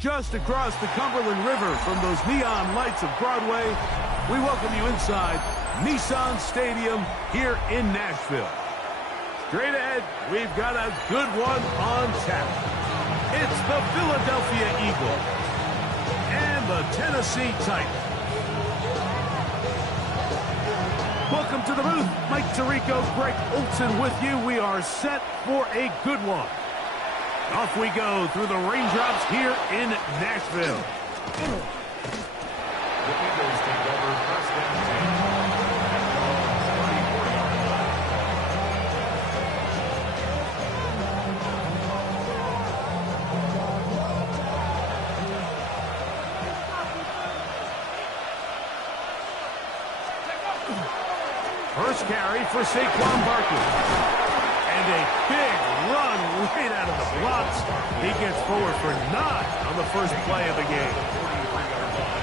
Just across the Cumberland River from those neon lights of Broadway, we welcome you inside Nissan Stadium here in Nashville. Straight ahead, we've got a good one on tap. It's the Philadelphia Eagles and the Tennessee Titans. Welcome to the booth. Mike Tirico, Greg Olson with you. We are set for a good one. Off we go through the raindrops here in Nashville. The Eagles take over first and 10. First carry for Saquon Barkley. And a big run right out of the blocks. He gets forward for 9 on the first play of the game.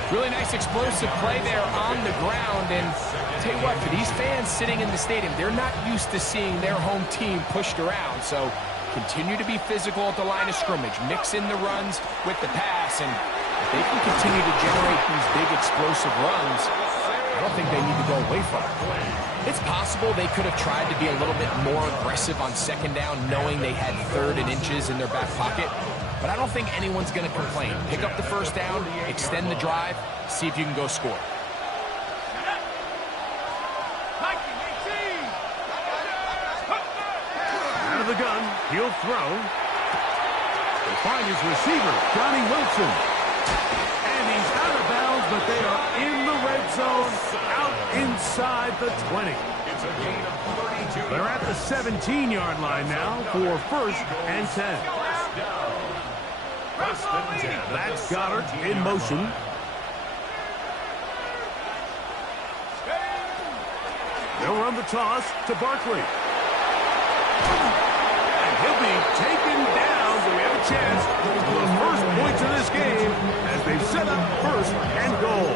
Really nice explosive play there on the ground. And I'll tell you what, for these fans sitting in the stadium, they're not used to seeing their home team pushed around. So continue to be physical at the line of scrimmage. Mix in the runs with the pass. And if they can continue to generate these big explosive runs, I don't think they need to go away from it. It's possible they could have tried to be a little bit more aggressive on second down, knowing they had 3rd and inches in their back pocket. But I don't think anyone's going to complain. Pick up the first down, extend the drive, see if you can go score. Out of the gun, he'll throw. He'll find his receiver, Johnny Wilson. And he's out of bounds, but they are in the red zone, out inside the 20. It's a gain of 32. They're at the 17-yard line now for first and 10. First and 10. That's Goddard in motion. They'll run the toss to Barkley. And he'll be taken down, so we have a chance for the first points of this game as they've set up first and goal.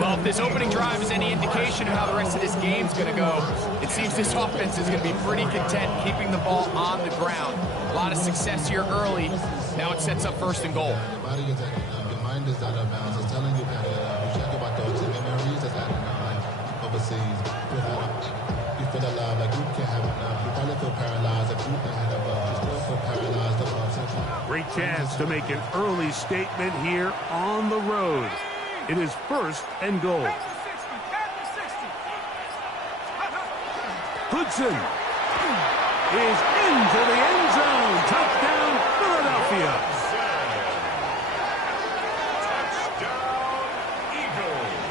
Well, if this opening drive is any indication of how the rest of this game's going to go, it seems this offense is going to be pretty content keeping the ball on the ground. A lot of success here early. Now it sets up first and goal. Your mind is out of bounds. It's telling you that you check about those memories that's happening like overseas. You feel alive, like you can't have enough. You probably feel paralyzed if you can't have enough. You still feel paralyzed above. Great chance to make an early statement here on the road. It is first and goal. Goodson is into the end zone. Touchdown, Philadelphia.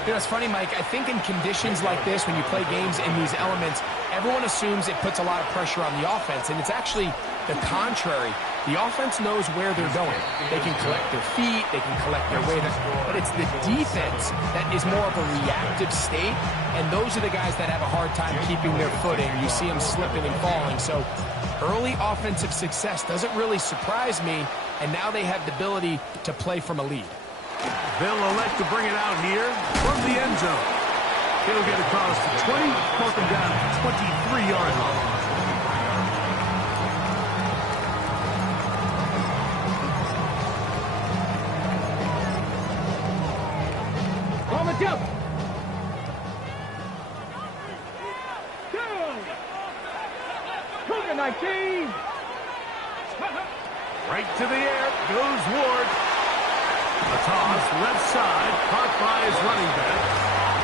You know, it's funny, Mike. I think in conditions like this, when you play games in these elements, everyone assumes it puts a lot of pressure on the offense, and it's actually the contrary. The offense knows where they're going. They can collect their feet, they can collect their weight, but it's the defense that is more of a reactive state, and those are the guys that have a hard time keeping their footing. You see them slipping and falling. So early offensive success doesn't really surprise me, and now they have the ability to play from a lead. They'll elect to bring it out here from the end zone. He'll get across the 20, mark him down at 23-yard line. Go! Cougar 19! Right to the air goes Ward. A toss left side, caught by his running back.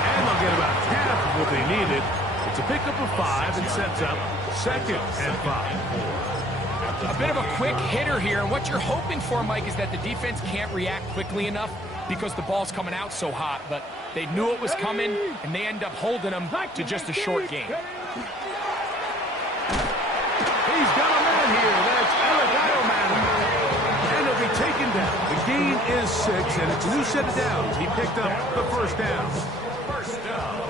And they'll get about half of what they needed It's a pickup of 5 and sets up 2nd and 5. A bit of a quick hitter here, and what you're hoping for, Mike, is that the defense can't react quickly enough because the ball's coming out so hot, but they knew it was coming, and they end up holding them to just a short game. He's got a man here. That's Alagayo man. And he'll be taken down. The gain is 6, and it's a new set of downs. He picked up the first down. First down.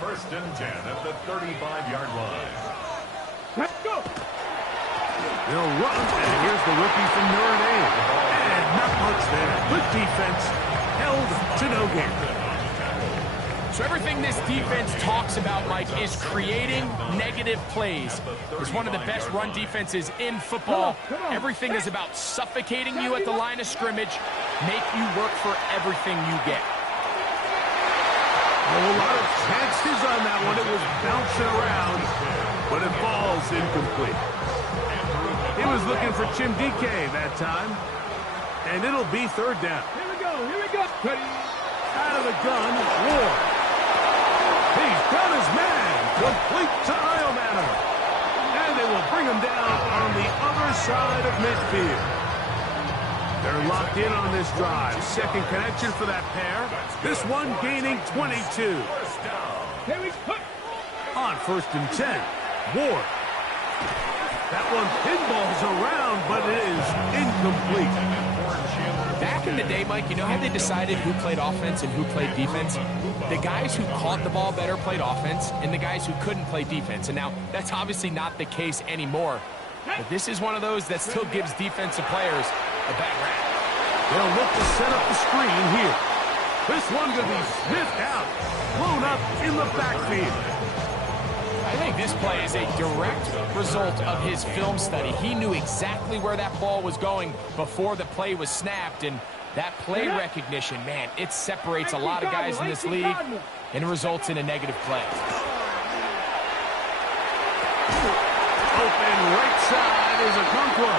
1st and 10 at the 35-yard line. Let's go. They'll run, and here's the rookie from Notre Dame. And not much there. Good defense, held to no gain. So everything this defense talks about, Mike, is creating negative plays. It's one of the best run defenses in football. Everything is about suffocating you at the line of scrimmage, make you work for everything you get. A lot of chances on that one. It was bouncing around, but it falls incomplete. He was looking for Chim DK that time, and it'll be 3rd down. Here we go. Here we go. Out of the gun, Ward. He's got his man, complete to Iomanner. And they will bring him down on the other side of midfield. They're locked in on this drive. 2nd connection for that pair. This one gaining 22. Here we go. On 1st and 10, Ward. That one pinballs around, but it is incomplete. Back in the day, Mike, you know how they decided who played offense and who played defense? The guys who caught the ball better played offense, and the guys who couldn't play defense. And now, that's obviously not the case anymore. But this is one of those that still gives defensive players a bad rap. They'll look to set up the screen here. This one going to be sniffed out, blown up in the backfield. I think this play is a direct result of his film study. He knew exactly where that ball was going before the play was snapped, and that play recognition, man, it separates a lot of guys in this league and results in a negative play. Open right side is a Okonkwo.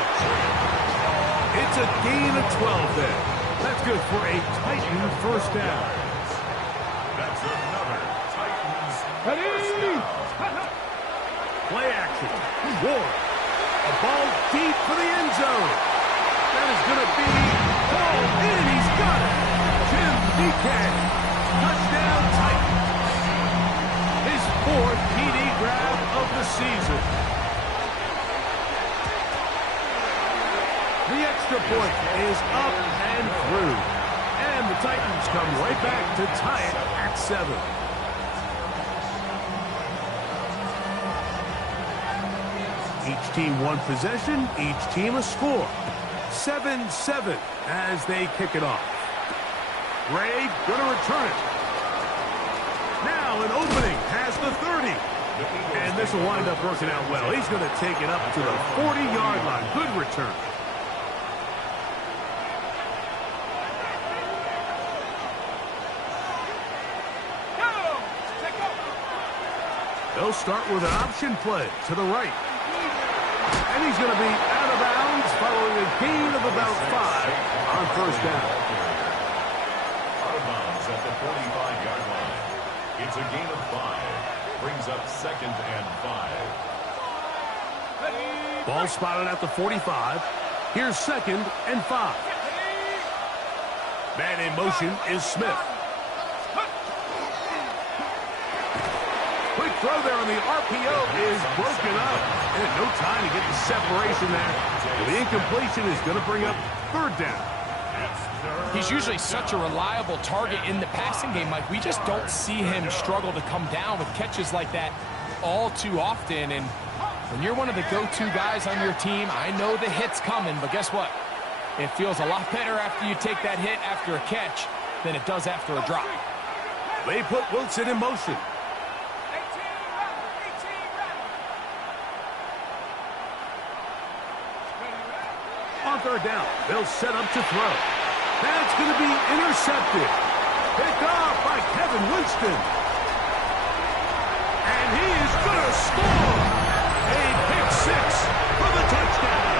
It's a gain of 12 there. That's good for a Titan 1st down. That's another Titans Ready? first down. Play action. Ward. A ball deep for the end zone. That is going to be called in. He's got it. Chim DK. Touchdown Titans. His 4th TD grab of the season. The extra point is up and through. And the Titans come right back to tie it at 7. Each team one possession, each team a score. 7-7 as they kick it off. Ray going to return it. Now an opening has the 30. And this will wind up working out well. He's going to take it up to the 40-yard line. Good return. They'll start with an option play to the right. And he's going to be out of bounds following a gain of about 5 on 1st down. Out of bounds at the 45-yard line. It's a gain of 5. Brings up 2nd and 5. Ball spotted at the 45. Here's 2nd and 5. Man in motion is Smith. Quick throw there on the RPO is broken up. And no time to get the separation there. The incompletion is going to bring up 3rd down. He's usually such a reliable target in the passing game, Mike. We just don't see him struggle to come down with catches like that all too often. And when you're one of the go-to guys on your team, I know the hit's coming, but guess what? It feels a lot better after you take that hit after a catch than it does after a drop. They put Wilson in motion. On 3rd down, they'll set up to throw. That's going to be intercepted. Picked off by Kevin Winston. And he is going to score. A pick 6 for the touchdown.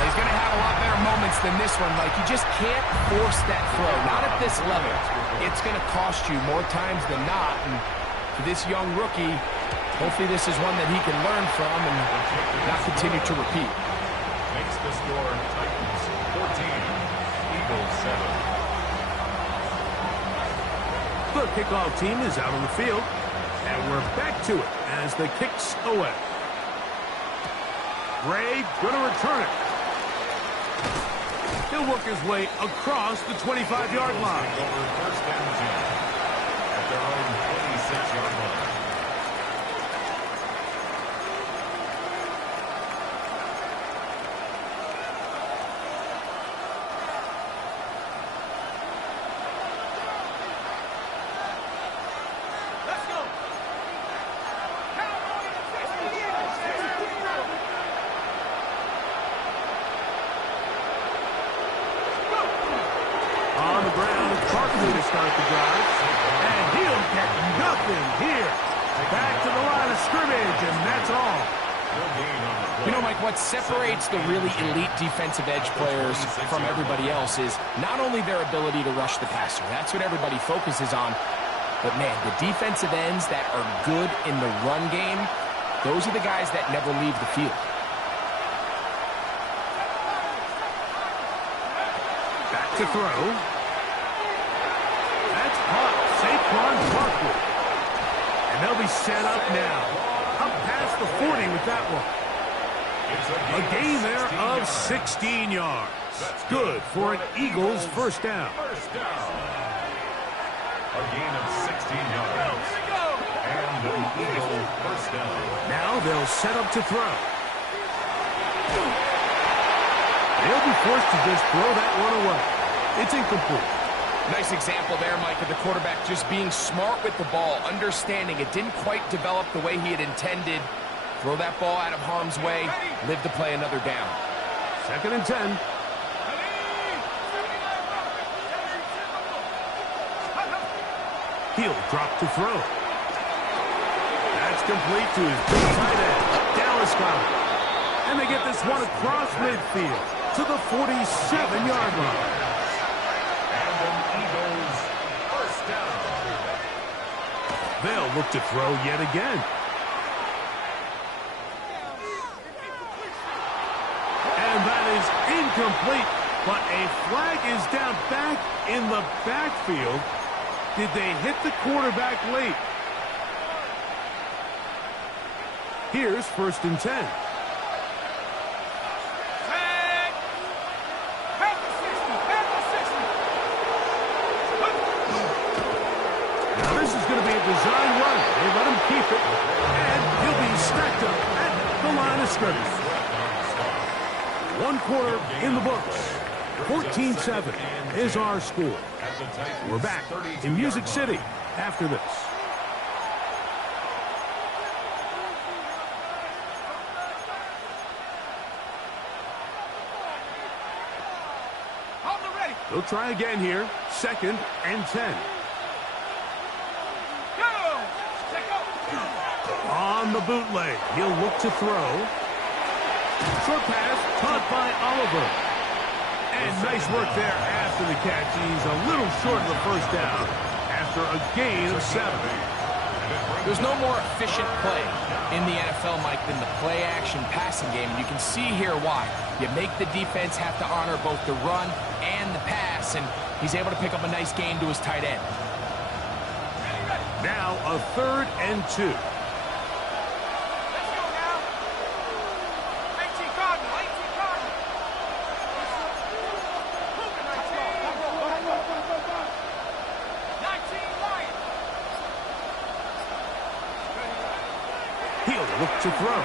He he's going to have a lot better moments than this one. Like, you just can't force that throw. Not at this level. It's going to cost you more times than not. And for this young rookie, hopefully this is one that he can learn from and not continue to repeat. Makes the score Titans 14, Eagles 7. The kickoff team is out on the field, and we're back to it as the kick's away. Gray going to return it. He'll work his way across the 25-yard line. Over first and 10 at their own 26-yard line. On the ground, it's Barkley to start the drive. And he'll get nothing here. Back to the line of scrimmage, and that's all. You know, Mike, what separates the really elite defensive edge players from everybody else is not only their ability to rush the passer. That's what everybody focuses on. But, man, the defensive ends that are good in the run game, those are the guys that never leave the field. Back to throw. That's caught. Saquon Barkley. And they'll be set up now. Up past the 40 with that one. A gain there of 16 yards. Good for an Eagles first down. A gain of 16 yards. And an Eagle first down. Now they'll set up to throw. They'll be forced to just throw that one away. It's incomplete. Nice example there, Mike, of the quarterback just being smart with the ball, understanding it didn't quite develop the way he had intended. Throw that ball out of harm's way, live to play another down. 2nd and 10. He'll drop to throw. That's complete to his big tight end, Dallas Goedert. And they get this one across midfield to the 47-yard line. And an Eagles first down. They'll look to throw yet again. And that is incomplete. But a flag is down back in the backfield. Did they hit the quarterback late? Here's 1st and 10. Now this is going to be a design run. They let him keep it, and he'll be stacked up at the line of scrimmage. 1 quarter in the books. 14-7 is our score. We're back in Music City after this. They'll try again here. 2nd and 10. On the bootleg, he'll look to throw. Short pass, caught by Oliver. And nice work there after the catch. He's a little short of the first down after a gain of 7. There's no more efficient play in the NFL, Mike, than the play-action passing game. And you can see here why. You make the defense have to honor both the run and the pass, and he's able to pick up a nice gain to his tight end. Now a 3rd and 2. He'll look to throw.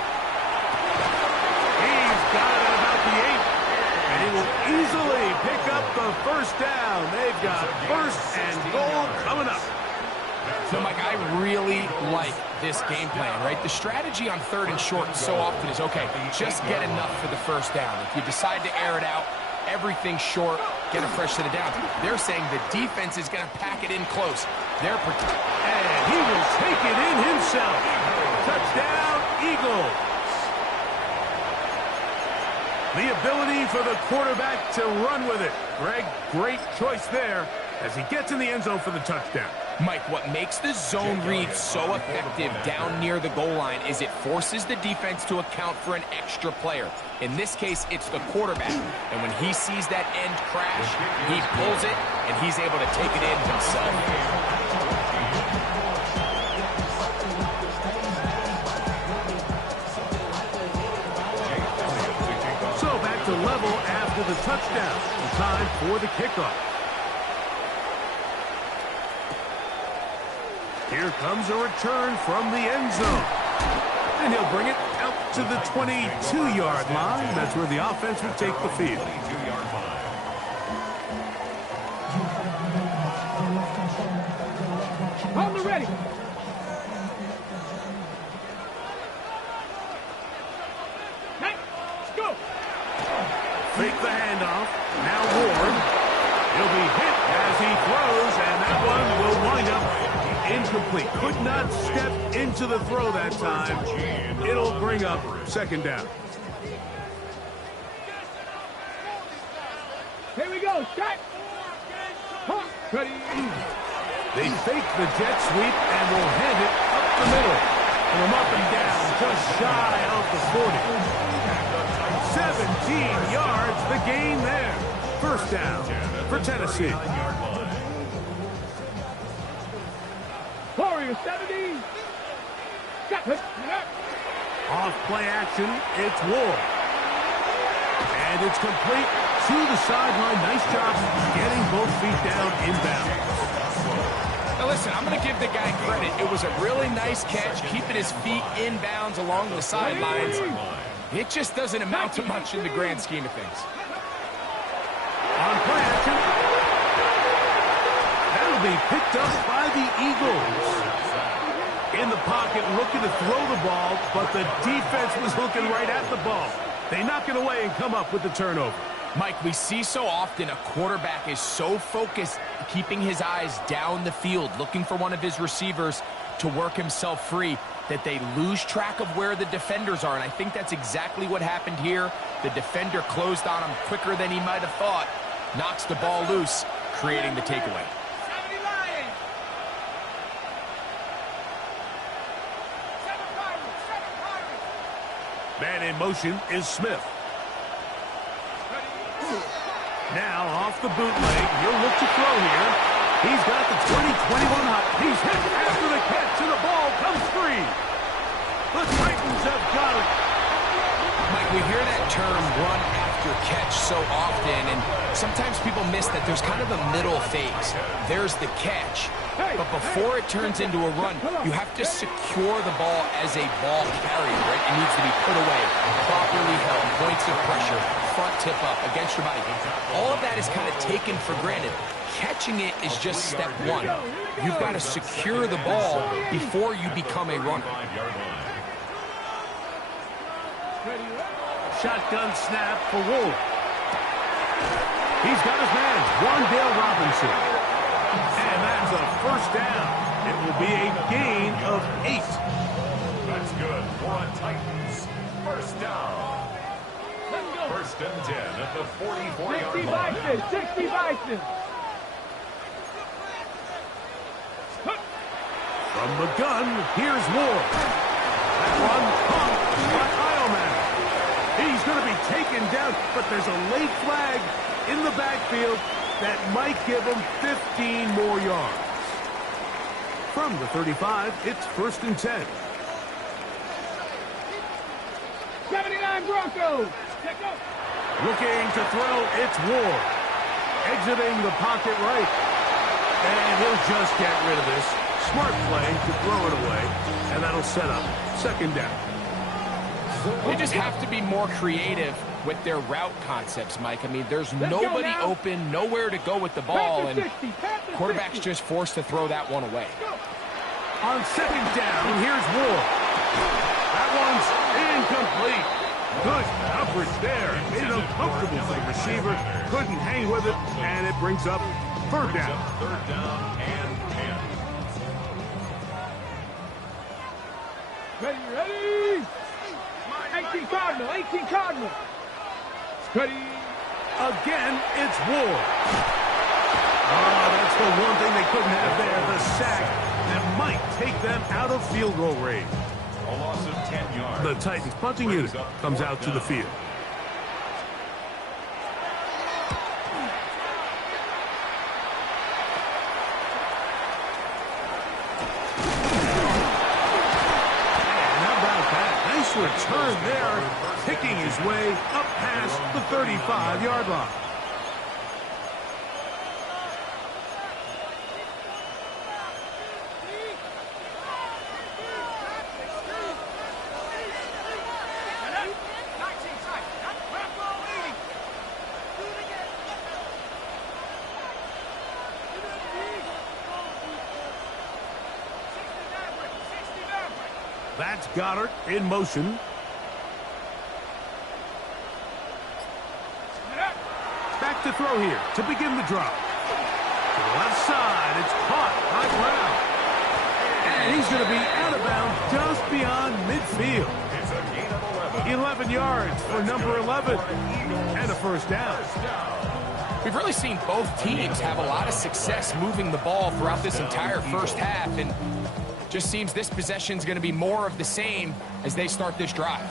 He's got it at about the 8. And he will easily pick up the first down. They've got 1st and goal coming up. So, Mike, I really like this game plan, right? The strategy on 3rd and short so often is, okay, just get enough for the first down. If you decide to air it out, everything short, get a fresh set of downs. They're saying the defense is going to pack it in close. They're protecting. And he will take it in himself. Touchdown, Eagles. The ability for the quarterback to run with it. Greg, great choice there as he gets in the end zone for the touchdown. Mike, what makes the zone read so effective down near the goal line is it forces the defense to account for an extra player. In this case, it's the quarterback. And when he sees that end crash, he pulls it, and he's able to take it in himself. So back to level after the touchdown. Time for the kickoff. Here comes a return from the end zone. And he'll bring it out to the 22-yard line. That's where the offense will take the field. 22-yard line. On the ready. Hey, let's go. Fake the handoff. Now Ward. He'll be hit as he throws, and that one will wind up incomplete. Could not step into the throw that time. It'll bring up second down. Here we go. Strike. Huh. Ready. They fake the jet sweep and will hand it up the middle. And I'm up and down, just shy of the 40. 17 yards, the gain there. First down for Tennessee. Warrior 70. Got it. Off play action, it's Ward. And it's complete to the sideline. Nice job getting both feet down inbound. Now listen, I'm going to give the guy credit. It was a really nice catch, keeping his feet inbounds along the sidelines. It just doesn't amount to much in the grand scheme of things. On play action. That'll be picked up by the Eagles. In the pocket, looking to throw the ball, but the defense was looking right at the ball. They knock it away and come up with the turnover. Mike, we see so often a quarterback is so focused, keeping his eyes down the field, looking for one of his receivers to work himself free, that they lose track of where the defenders are. And I think that's exactly what happened here. The defender closed on him quicker than he might have thought, knocks the ball loose, creating the takeaway. Man in motion is Smith. Now off the bootleg, he'll look to throw here. He's got the 20-21 hop. He's hit after the catch, and the ball comes free. The Titans have got it. Mike, we hear that term run after catch so often, and sometimes people miss that there's kind of a middle phase. There's the catch, but before it turns into a run, you have to secure the ball as a ball carrier, right? It needs to be put away, properly held, points of pressure, front tip up against your body. All of that is kind of taken for granted. Catching it is just step one. You've got to secure the ball before you become a runner. Shotgun snap for Wolf. He's got his man, Wan'Dale Robinson. And that's a first down. It will be a gain of 8. That's good for a Titans first down. First and 10 at the 44-yard 60 line. Bison. 60 Bison. From the gun, here's Ward. That one pumped by Ioman. He's going to be taken down, but there's a late flag in the backfield that might give him 15 more yards. From the 35, it's first and 10. 79 Broncos. Check out. Looking to throw, it's Ward. Exiting the pocket right. And he'll just get rid of this. Smart play to throw it away, and that'll set up second down. They just have to be more creative with their route concepts, Mike. I mean, there's nobody open, nowhere to go with the ball, and quarterback's just forced to throw that one away. On second down, here's Ward. That one's incomplete. Good coverage there. Made it uncomfortable for the receiver. Couldn't hang with it, and it brings up third down. Third down and 10. Ready. 18 Cardinal. 18 Cardinal. Ready. Again, it's Ward. Oh, that's the one thing they couldn't have there, the sack that might take them out of field goal range. A loss of 10 yards. The Titans punting unit comes out to the field. And how about that? Nice return there, picking his way up past the 35-yard line. That's Goddard in motion. Back to throw here to begin the drop. To the left side, it's caught high ground. And he's going to be out of bounds just beyond midfield. It's a gain of 11. 11 yards for number 11. And a first down. We've really seen both teams have a lot of success moving the ball throughout this entire first half, and just seems this possession is going to be more of the same as they start this drive.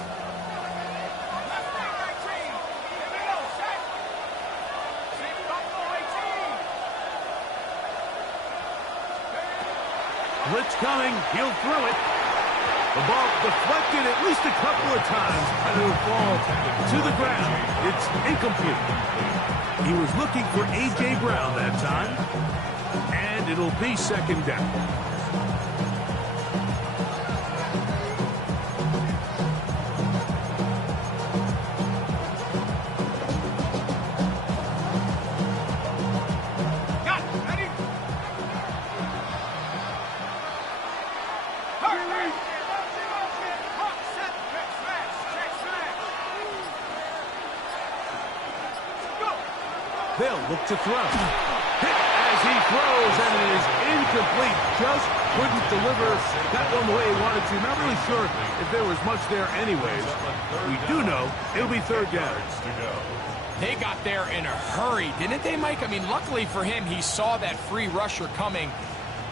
Blitz coming. He'll throw it. The ball deflected at least a couple of times, and it will fall to the ground. It's incomplete. He was looking for A.J. Brown that time, and it'll be second down. They'll look to throw. Hit as he throws, and it is incomplete. Just couldn't deliver that one the way he wanted to. Not really sure if there was much there anyways. We do know it'll be third down. They got there in a hurry, didn't they, Mike? I mean, luckily for him, he saw that free rusher coming,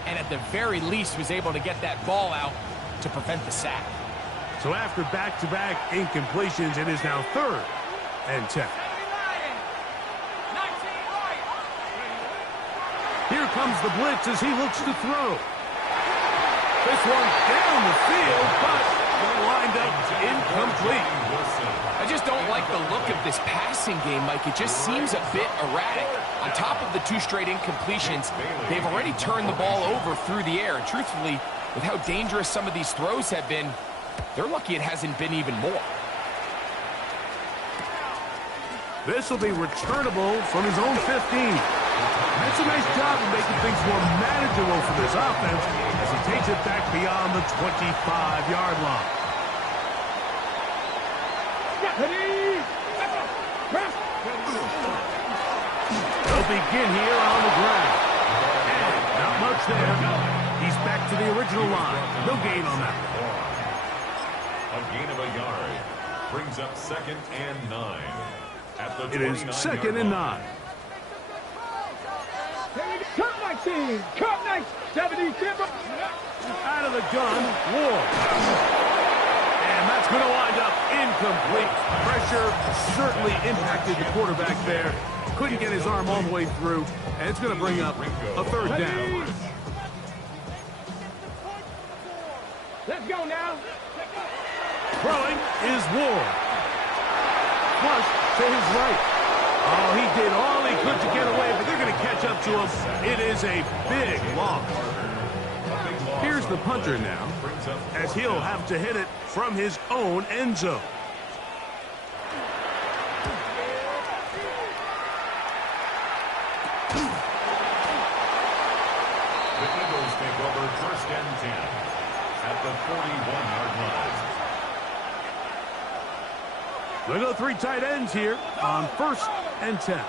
and at the very least was able to get that ball out to prevent the sack. So after back-to-back incompletions, it is now third and 10. Here comes the blitz as he looks to throw. This one down the field, but lined up incomplete. I just don't like the look of this passing game, Mike. It just seems a bit erratic. On top of the 2 straight incompletions, they've already turned the ball over through the air. And truthfully, with how dangerous some of these throws have been, they're lucky it hasn't been even more. This will be returnable from his own 15. That's a nice job of making things more manageable for this offense as he takes it back beyond the 25-yard line. They'll begin here on the ground. And not much there. He's back to the original line. No gain on that. A gain of a yard brings up 2nd and 9. At the It is 2nd and 9. Cut 19. Cut 19. 70. Out of the gun, Ward. And that's going to wind up incomplete. Pressure certainly impacted the quarterback there. Couldn't get his arm all the way through. And it's going to bring up a third down. Let's go now. Throwing is Ward. Flush to his right. Oh, he did all he could to get away, but they're going to catch up to him. It is a big loss. Here's the punter now, as he'll have to hit it from his own end zone. The Eagles take over 1st and 10 at the 41-yard line. Look at the 3 tight ends here on 1st and 10.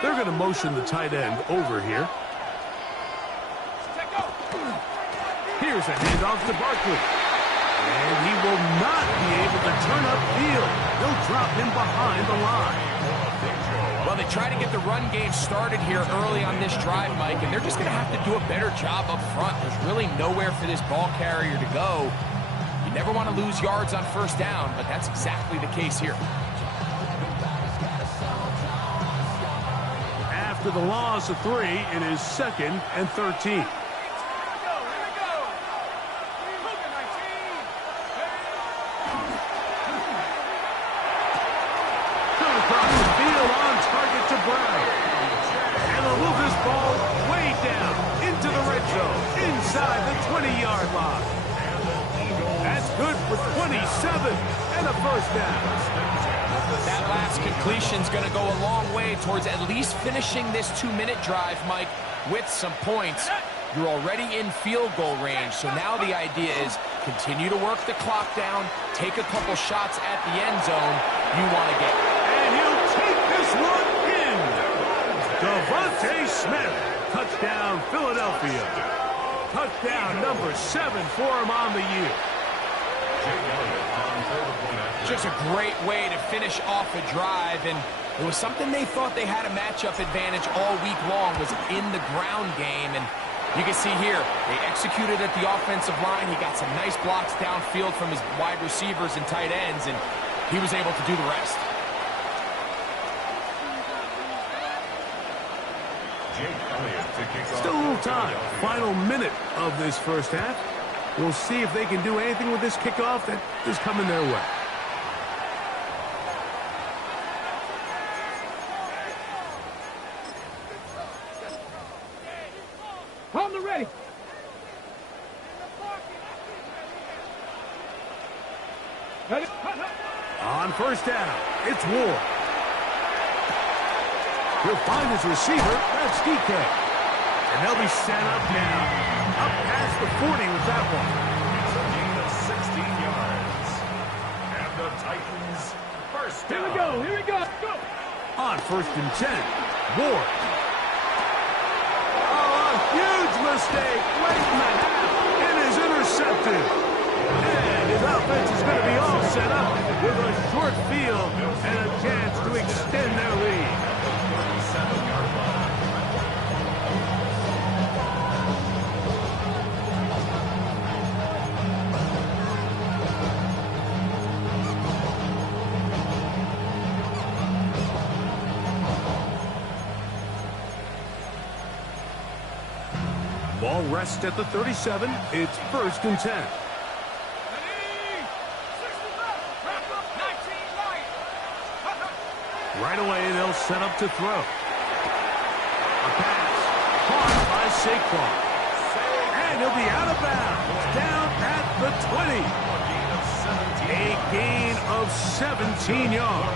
They're going to motion the tight end over here. Here's a handoff to Barkley. And he will not be able to turn upfield. They'll drop him behind the line. Well, they try to get the run game started here early on this drive, Mike, and they're just going to have to do a better job up front. There's really nowhere for this ball carrier to go. You never want to lose yards on first down, but that's exactly the case here. After the loss of 3, it is 2nd and 13. Across the field on target to Brown. And they'll move this ball way down into the red zone, inside the 20-yard line. That's good for 27 and a first down. That last completion is going to go a long way towards at least finishing this 2-minute drive, Mike, with some points. You're already in field goal range, so now the idea is continue to work the clock down, take a couple shots at the end zone you want to get. And he'll take this one in. Devontae Smith, touchdown Philadelphia. Touchdown number 7 for him on the year. Just a great way to finish off a drive, and it was something they thought they had a matchup advantage all week long, was in the ground game, and you can see here, they executed at the offensive line. He got some nice blocks downfield from his wide receivers and tight ends, and he was able to do the rest. Still a little time. Final minute of this first half. We'll see if they can do anything with this kickoff that is coming their way. On the ready. On first down, it's Ward. He'll find his receiver. That's DK. And they'll be set up now. Up past the 40 with that one. It's a gain of 16 yards. And the Titans first down. Here we go. Here we go. Go. On 1st and 10, Ward. Oh, a huge mistake late in the half. It is intercepted. And his offense is going to be all set up with a short field and a chance to extend their lead. Ball rests at the 37. It's 1st and 10. Right away, they'll set up to throw. A pass. Caught by Saquon. And he'll be out of bounds. Down at the 20. A gain of 17 yards.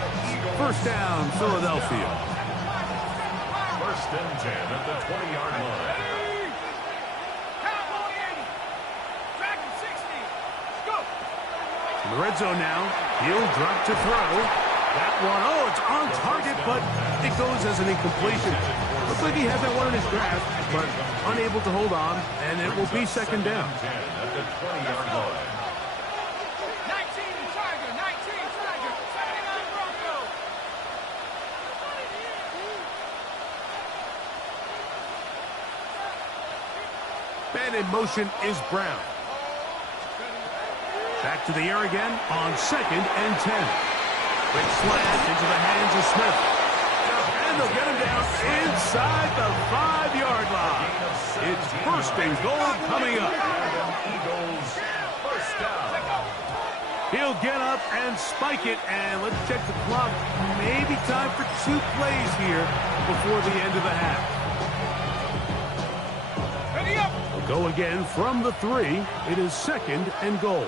First down, Philadelphia. 1st and 10 at the 20-yard line. In the red zone now. He'll drop to throw. That one, oh, it's on target, but it goes as an incompletion. Looks like he has that one in his grasp, but unable to hold on, and it will be 2nd down. At the 20-yard line. 19 Tiger, 19 Tiger, 79 Bronco. And in motion is Brown. Back to the air again on 2nd and 10. Quick slant into the hands of Smith. And they'll get him down inside the 5-yard line. It's 1st and goal coming up. Eagles first down. He'll get up and spike it, and let's check the clock. Maybe time for 2 plays here before the end of the half. Ready up. We'll go again from the 3. It is 2nd and goal.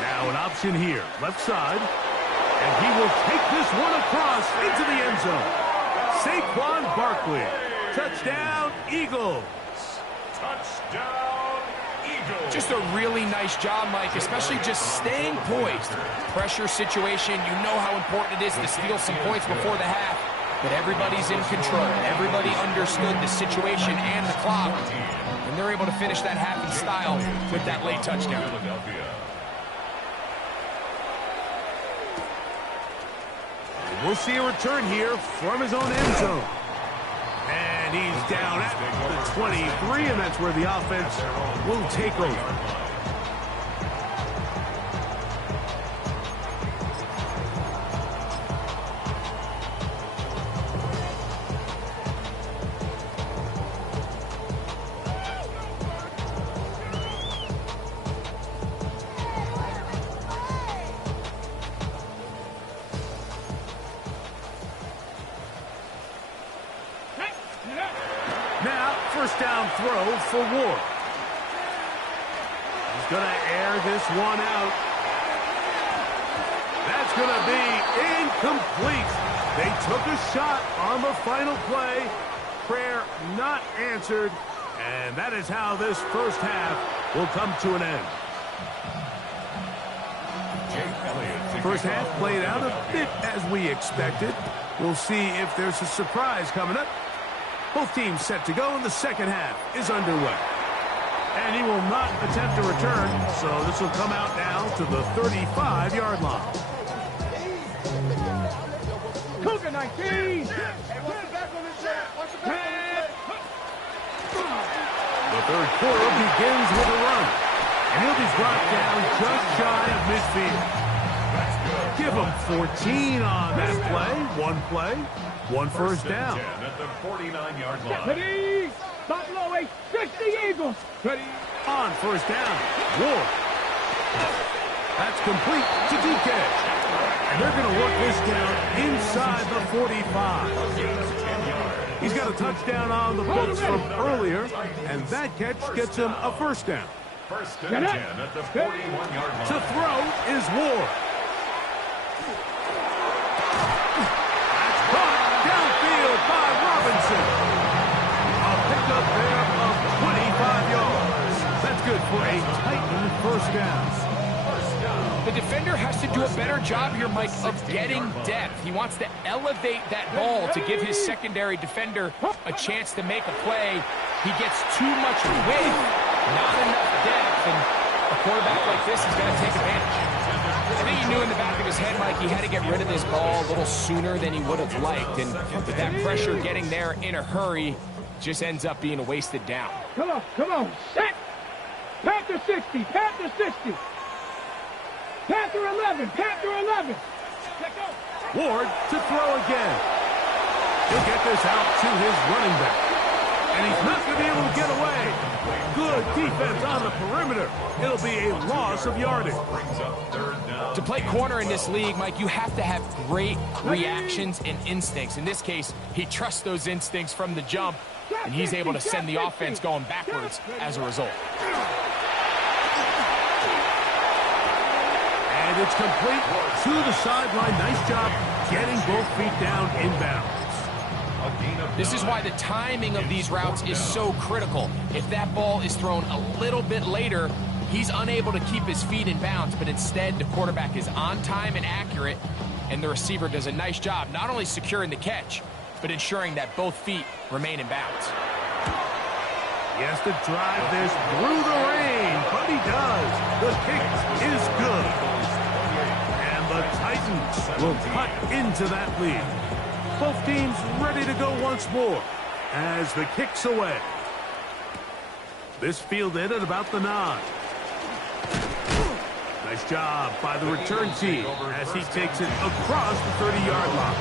Now an option here, left side. And he will take this one across into the end zone. Saquon Barkley. Touchdown, Eagles. Touchdown, Eagles. Just a really nice job, Mike, especially just staying poised. Pressure situation, you know how important it is to steal some points before the half. But everybody's in control. Everybody understood the situation and the clock. And they're able to finish that half in style with that late touchdown. We'll see a return here from his own end zone. And he's down at the 23, and that's where the offense will take over. Now, first down throw for Ward. He's going to air this one out. That's going to be incomplete. They took a shot on the final play. Prayer not answered. And that is how this first half will come to an end. First half played out a bit as we expected. We'll see if there's a surprise coming up. Both teams set to go, and the second half is underway. And he will not attempt a return, so this will come out now to the 35-yard line. Cougar 19! The third quarter begins with a run, and he'll be brought down just shy of midfield. Give him 14 on that play, one first down. At the 49-yard line. Ready? Buffalo 860 Eagles. Ready? On first down, Ward. That's complete to DK. And they're going to work this down inside the 45. He's got a touchdown on the books from earlier, and that catch gets him a first down. First and 10 at the 41-yard line. To throw is Ward. That's caught downfield by Robinson. A pickup there of 25 yards. That's good for a Titan first down. The defender has to do a better job here, Mike, of getting depth. He wants to elevate that ball to give his secondary defender a chance to make a play. He gets too much width, not enough depth, and a quarterback like this is going to take advantage. I think he knew in the back of his head, Mike, he had to get rid of this ball a little sooner than he would have liked, and with that pressure getting there in a hurry, just ends up being a wasted down. Come on, set! Panther 60, Panther 60. Panther 11, Panther 11. Let go. Ward to throw again. He'll get this out to his running back. And he's not going to be able to get away. Good defense on the perimeter. It'll be a loss of yardage. To play corner in this league, Mike, you have to have great reactions and instincts. In this case, he trusts those instincts from the jump, and he's able to send the offense going backwards as a result. And it's complete to the sideline. Nice job getting both feet down inbounds. This is why the timing of these routes is so critical. If that ball is thrown a little bit later, he's unable to keep his feet in bounds, but instead the quarterback is on time and accurate, and the receiver does a nice job not only securing the catch, but ensuring that both feet remain in bounds. He has to drive this through the rain, but he does. The kick is good. And the Titans will cut into that lead. Both teams ready to go once more as the kick's away. This fielded at about the 9. Nice job by the return team as he takes it across the 30-yard line.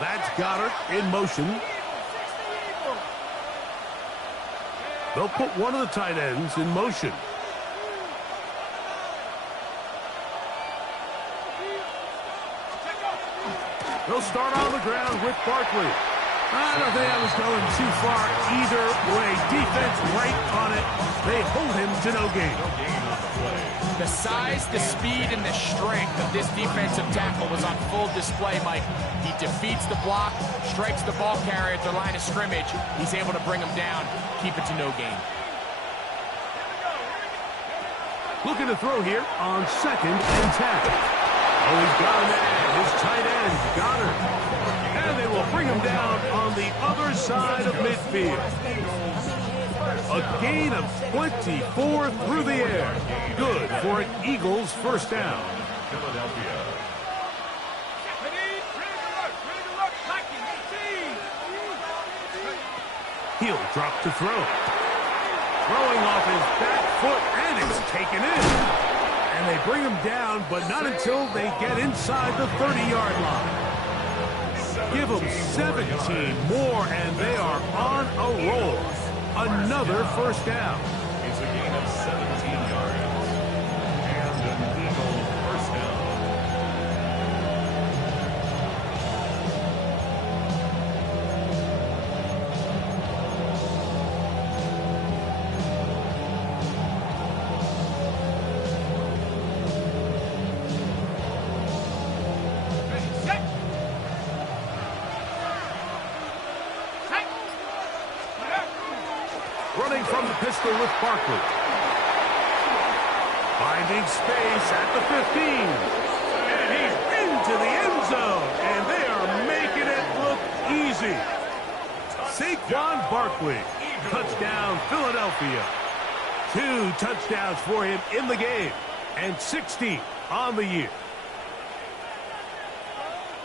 That's Goddard in motion. They'll put one of the tight ends in motion. They'll start on the ground with Barkley. I don't think I was going too far either way. Defense right on it. They hold him to no gain. The size, the speed, and the strength of this defensive tackle was on full display, Mike. He defeats the block, strikes the ball carrier at the line of scrimmage. He's able to bring him down, keep it to no gain. Looking to throw here on 2nd and 10. Oh, he's got a man. His tight end, Goddard. And they will bring him down on the other side of midfield. A gain of 24 through the air. Good for an Eagles first down. Philadelphia. He'll drop to throw. Throwing off his back foot, and it's taken in. And they bring him down, but not until they get inside the 30-yard line. Give them 17 more, and they are on a roll. Another first down. It's a gain of 17 yards. And an Eagle first down. Running from the pistol with Barkley. Finding space at the 15. And he's into the end zone. And they are making it look easy. Saquon Barkley. Touchdown, Philadelphia. 2 touchdowns for him in the game. And 60 on the year.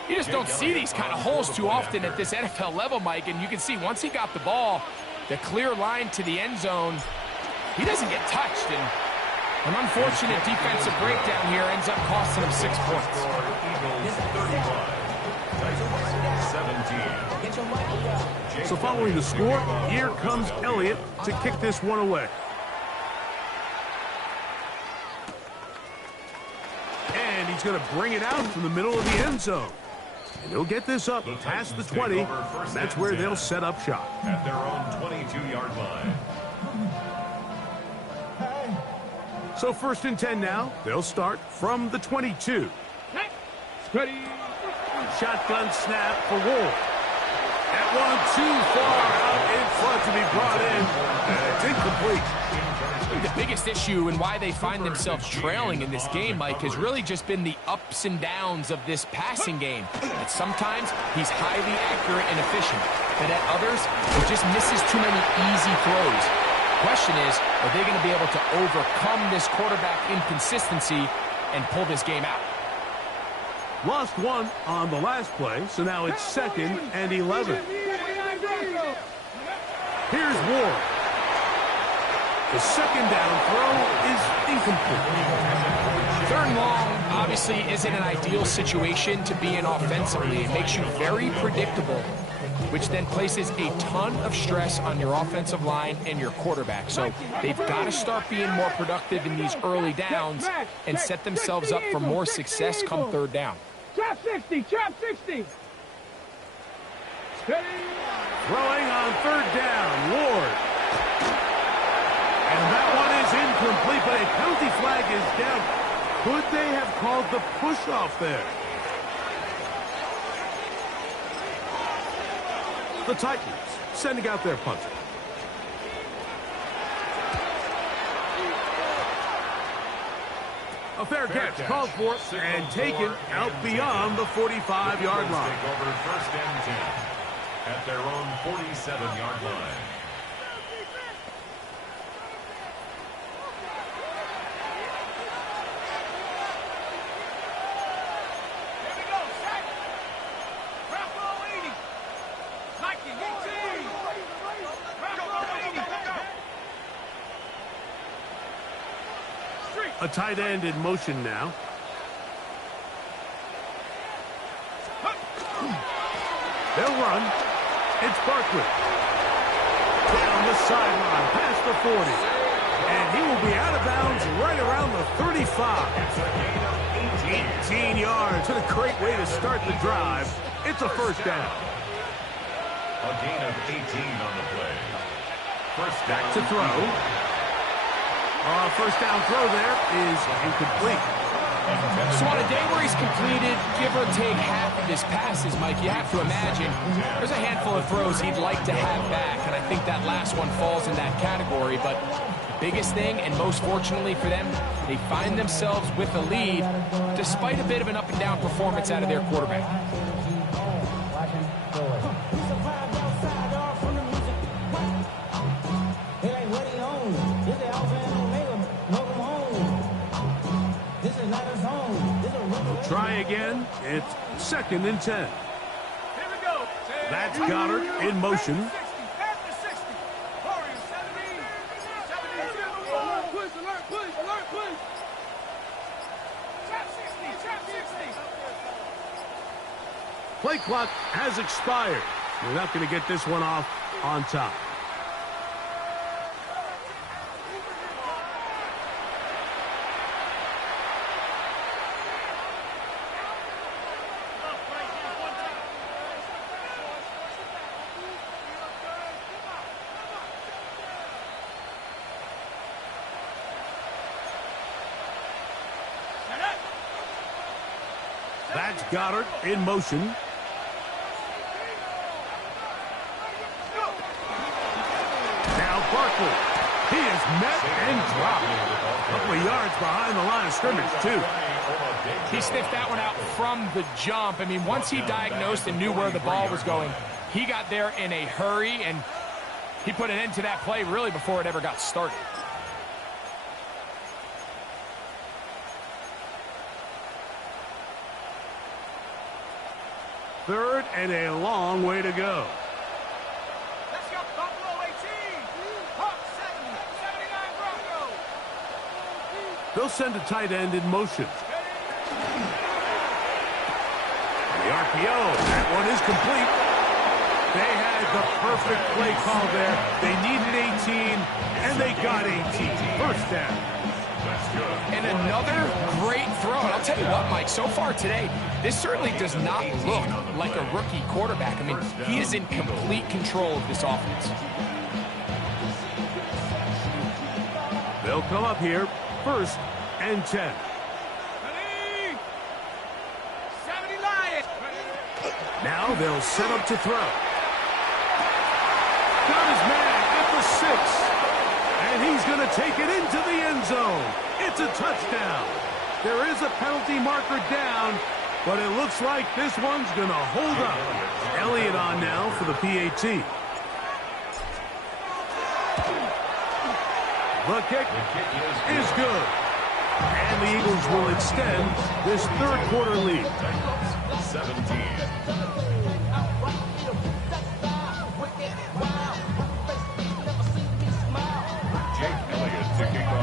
You just don't see these kind of holes too often at this NFL level, Mike. And you can see once he got the ball, the clear line to the end zone, he doesn't get touched. And an unfortunate defensive breakdown here ends up costing him 6 points. So following the score, here comes Elliott to kick this one away. And he's going to bring it out from the middle of the end zone. And he'll get this up past the 20. That's where they'll set up shop. At their own 22-yard line. So 1st and 10 now. They'll start from the 22. Ready. Shotgun snap for Ward. That one too far out in front to be brought in. And it's incomplete. I think the biggest issue and why they find themselves trailing in this game, Mike, has really just been the ups and downs of this passing game. That sometimes he's highly accurate and efficient, but at others, he just misses too many easy throws. The question is, are they going to be able to overcome this quarterback inconsistency and pull this game out? Lost one on the last play, so now it's 2nd and 11. Here's Ward. The 2nd down throw is incomplete. 3rd and long obviously isn't an ideal situation to be in offensively. It makes you very predictable, which then places a ton of stress on your offensive line and your quarterback. So they've got to start being more productive in these early downs and set themselves up for more success come 3rd down. Trap 60, trap 60. Steady. Throwing on 3rd down, Ward. And that one is incomplete, but a penalty flag is down. Could they have called the push-off there? The Titans sending out their punter. A fair catch called for and taken out beyond the 45-yard line. Take over 1st and 10 at their own 47-yard line. A tight end in motion now. They'll run. It's Barkley. Down the sideline, past the 40. And he will be out of bounds right around the 35. 18 yards. What a great way to start the drive. It's a first down. A gain of 18 on the play. First down. Back to throw. First down throw there is incomplete. So on a day where he's completed, give or take half of his passes, Mike, you have to imagine there's a handful of throws he'd like to have back, and I think that last this one falls in that category, but biggest thing, and most fortunately for them, they find themselves with a lead despite a bit of an up-and-down performance out of their quarterback. Try again. It's 2nd and 10. That's Goddard in motion. Play clock has expired. We're not going to get this one off on top. That's Goddard in motion. Barkley. He is met and dropped. A couple of yards behind the line of scrimmage, too. He sniffed that one out from the jump. I mean, once he diagnosed and knew where the ball was going, he got there in a hurry, and he put an end to that play really before it ever got started. Third and a long way to go. They'll send a tight end in motion. The RPO, that one is complete. They had the perfect play call there. They needed 18, and they got 18. First down. And another great throw. And I'll tell you what, Mike, so far today, this certainly does not look like a rookie quarterback. I mean, he is in complete control of this offense. They'll come up here. 1st and 10. Now they'll set up to throw. Got his man at the 6. And he's going to take it into the end zone. It's a touchdown. There is a penalty marker down, but it looks like this one's going to hold up. Elliott on now for the PAT. The kick is good. And the Eagles will extend this 3rd quarter lead. 17.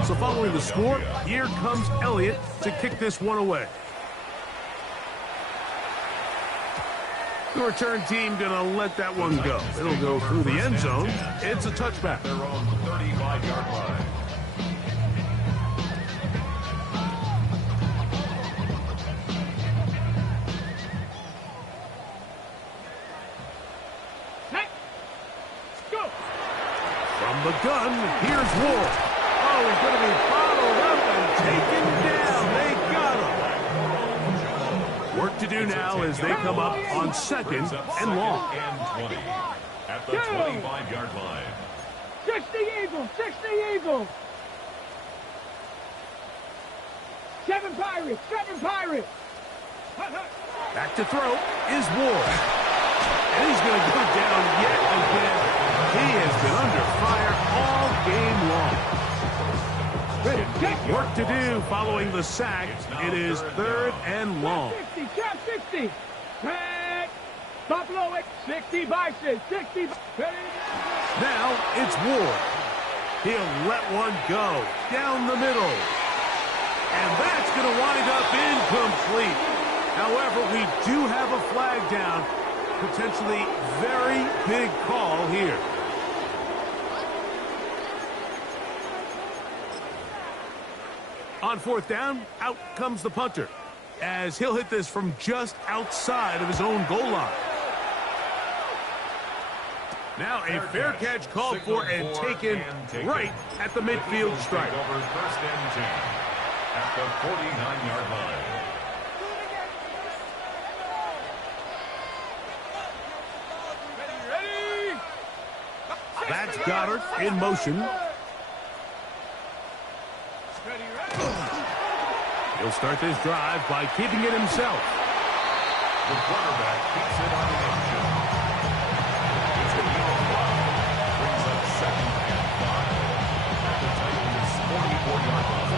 So following the score, here comes Elliott to kick this one away. The return team going to let that one go. It'll go through the end zone. It's a touchback. Their own 35-yard line. From the gun, here's Ward. Oh, he's going to be bottled up and taken down. They got him. Work to do now as they come up on 2nd and long. And 20 at the 25-yard line. 60 Eagles, 60 Eagles. 7 Pirates, 7 Pirates. Back to throw is Ward. And he's going to go down yet again. He has been under fire all game long. Work to do following the sack. It is 3rd and long. 60, Cap 60. Red. Buffalo at 60 Bison, 60. Now it's Ward. He'll let one go down the middle. And that's going to wind up incomplete. However, we do have a flag down. Potentially very big call here. On 4th down, out comes the punter, as he'll hit this from just outside of his own goal line. Now a fair catch called for and taken right at the midfield stripe. Over 1st and 10 at the 49-yard line. That's It's Goddard in motion. He'll start this drive by keeping it himself. The quarterback keeps it on the engine. It's a gain of 5. Brings up 2nd and 5. At the Titans' 44-yard line.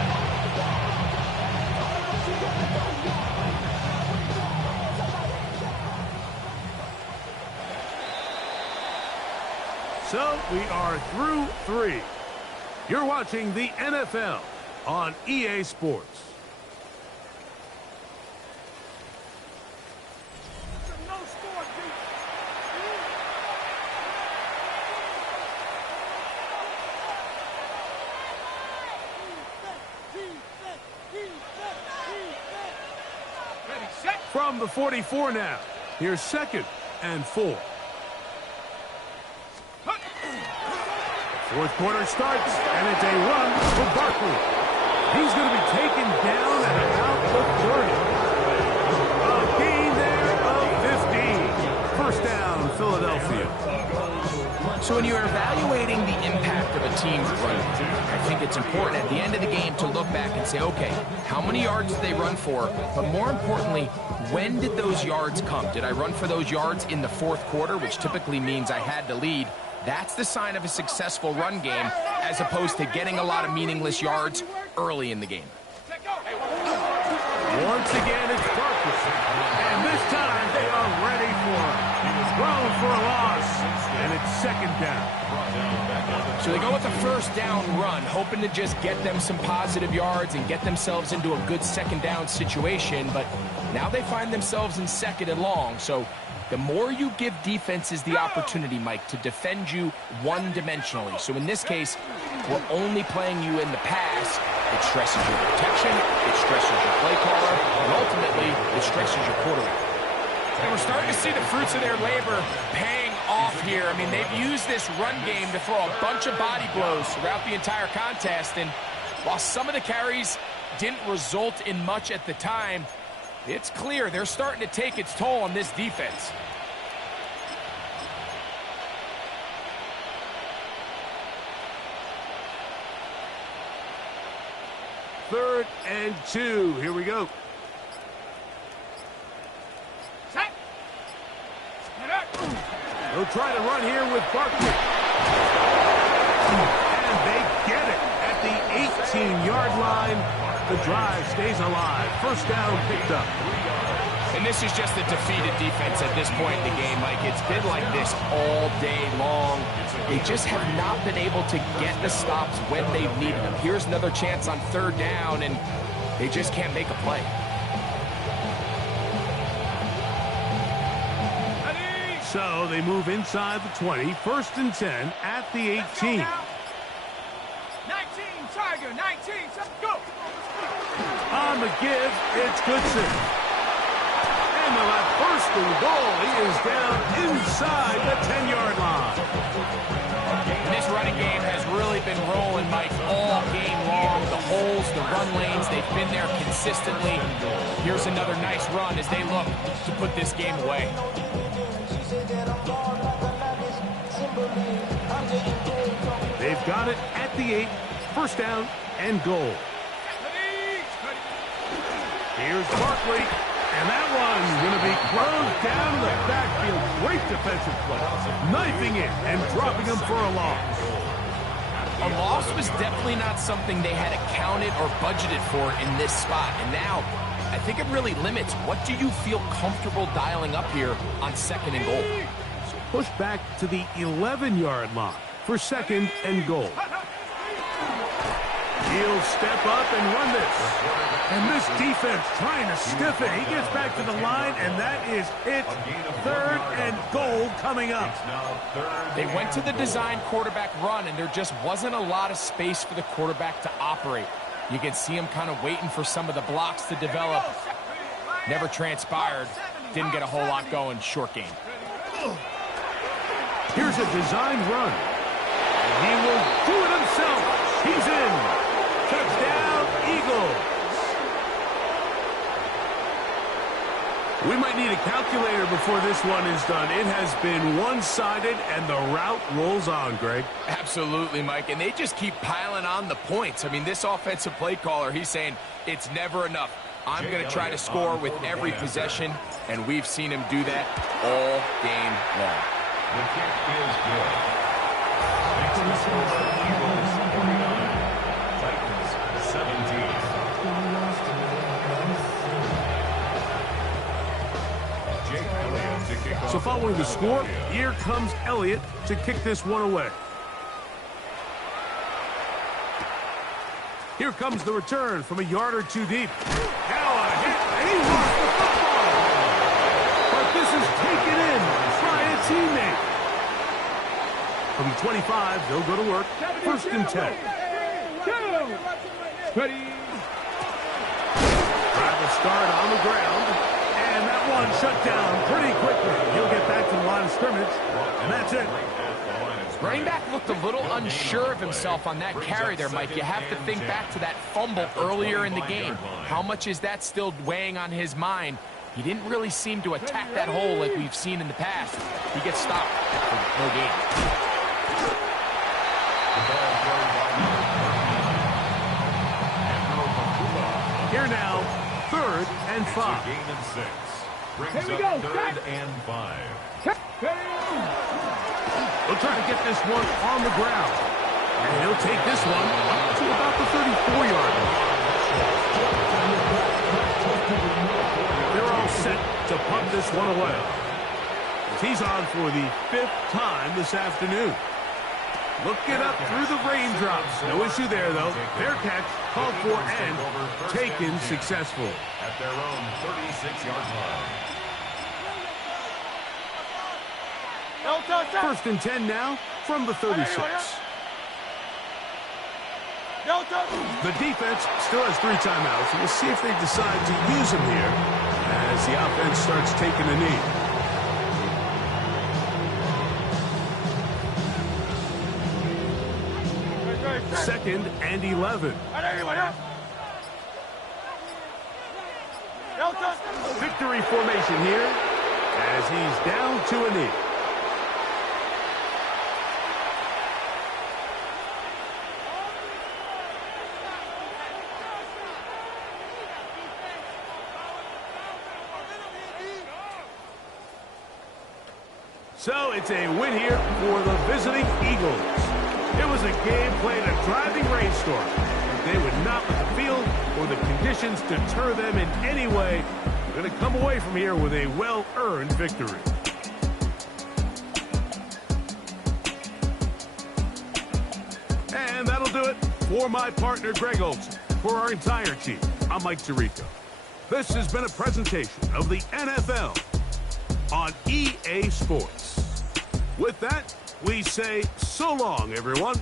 So we are through 3. You're watching the NFL on EA Sports. From the 44 now. Here's 2nd and 4. Fourth quarter starts, and it's a run for Barkley. He's going to be taken down at about the 30. A gain there of 15. First down, Philadelphia. So when you're evaluating the impact of a team's run, I think it's important at the end of the game to look back and say, okay, how many yards did they run for? But more importantly, when did those yards come? Did I run for those yards in the fourth quarter, which typically means I had to lead? That's the sign of a successful run game, as opposed to getting a lot of meaningless yards early in the game. Once again, it's Barkley. And this time, they are ready for him. He was thrown for a loss, and it's 2nd down. So they go with the first down run, hoping to just get them some positive yards and get themselves into a good 2nd down situation, but now they find themselves in 2nd and long. So the more you give defenses the opportunity, Mike, to defend you one-dimensionally. So in this case, we're only playing you in the pass. It stresses your protection, it stresses your play caller, and ultimately, it stresses your quarterback. And we're starting to see the fruits of their labor paying off here. I mean, they've used this run game to throw a bunch of body blows throughout the entire contest, and while some of the carries didn't result in much at the time, it's clear they're starting to take its toll on this defense. Third and 2. Here we go. They'll try to run here with Barkley. And they get it at the 18-yard line. The drive stays alive. First down picked up. And this is just a defeated defense at this point in the game, Mike. It's been like this all day long. They just have not been able to get the stops when they've needed them. Here's another chance on 3rd down, and they just can't make a play. So they move inside the 20. 1st and 10 at the 18. 19, Tiger, 19, go! On the give, it's Goodson. And they'll have 1st and goal. He is down inside the 10-yard line. And this running game has really been rolling, Mike, all game long. The holes, the run lanes, they've been there consistently. Here's another nice run as they look to put this game away. They've got it at the 8. 1st down and goal. Here's Barkley. And that one's going to be closed down in the backfield. Great defensive play. Knifing it and dropping him for a loss. A loss was definitely not something they had accounted or budgeted for in this spot. And now, I think it really limits what do you feel comfortable dialing up here on 2nd and goal. So push back to the 11-yard line for 2nd and goal. He'll step up and run this. And this defense trying to stiff it. He gets back to the line, and that is it. 3rd and goal coming up. They went to the design quarterback run, and there just wasn't a lot of space for the quarterback to operate. You can see him kind of waiting for some of the blocks to develop. Never transpired. Didn't get a whole lot going. Short game. Here's a design run. He will do it himself. He's in. Touchdown, Eagles. We might need a calculator before this one is done. It has been one-sided, and the route rolls on, Greg. Absolutely, Mike, and they just keep piling on the points. I mean, this offensive play caller, he's saying it's never enough. I'm going to try to score with every possession, and we've seen him do that all game long. The kick is good. Makes the score Eagles 49, Titans 17. Jake Elliott to kick off. So following the score, here comes Elliott to kick this one away. Here comes the return from a yard or two deep. Now a hit, and he lost the football. But this is taken in by a teammate. From the 25, they'll go to work. First and 10. Ready. Try to start on the ground. And that one shut down pretty quickly. He'll get back to the line of scrimmage. And that's it. Running back looked a little unsure of himself on that carry there, Mike. You have to think back to that fumble earlier in the game. How much is that still weighing on his mind? He didn't really seem to attack that hole like we've seen in the past. He gets stopped for no gain. Here now, 3rd and 5. Gain of 6. Brings Here we up go. 3rd and 5. He'll try to get this one on the ground. And he'll take this one up to about the 34-yard line. They're all set to punt this one away. He's on for the 5th time this afternoon. Looking up through the raindrops. No issue there, though. Fair catch, called for, and taken successfully. At their own 36-yard line. First and 10 now from the 36. The defense still has 3 timeouts, and we'll see if they decide to use them here as the offense starts taking a knee. Second and 11. Victory formation here as he's down to a knee. So it's a win here for the visiting Eagles. It was a game played in a driving rainstorm. They would not let the field or the conditions deter them in any way. They're going to come away from here with a well-earned victory. And that'll do it for my partner, Greg Olsen. For our entire team, I'm Mike Tirico. This has been a presentation of the NFL on EA Sports. With that, we say so long, everyone.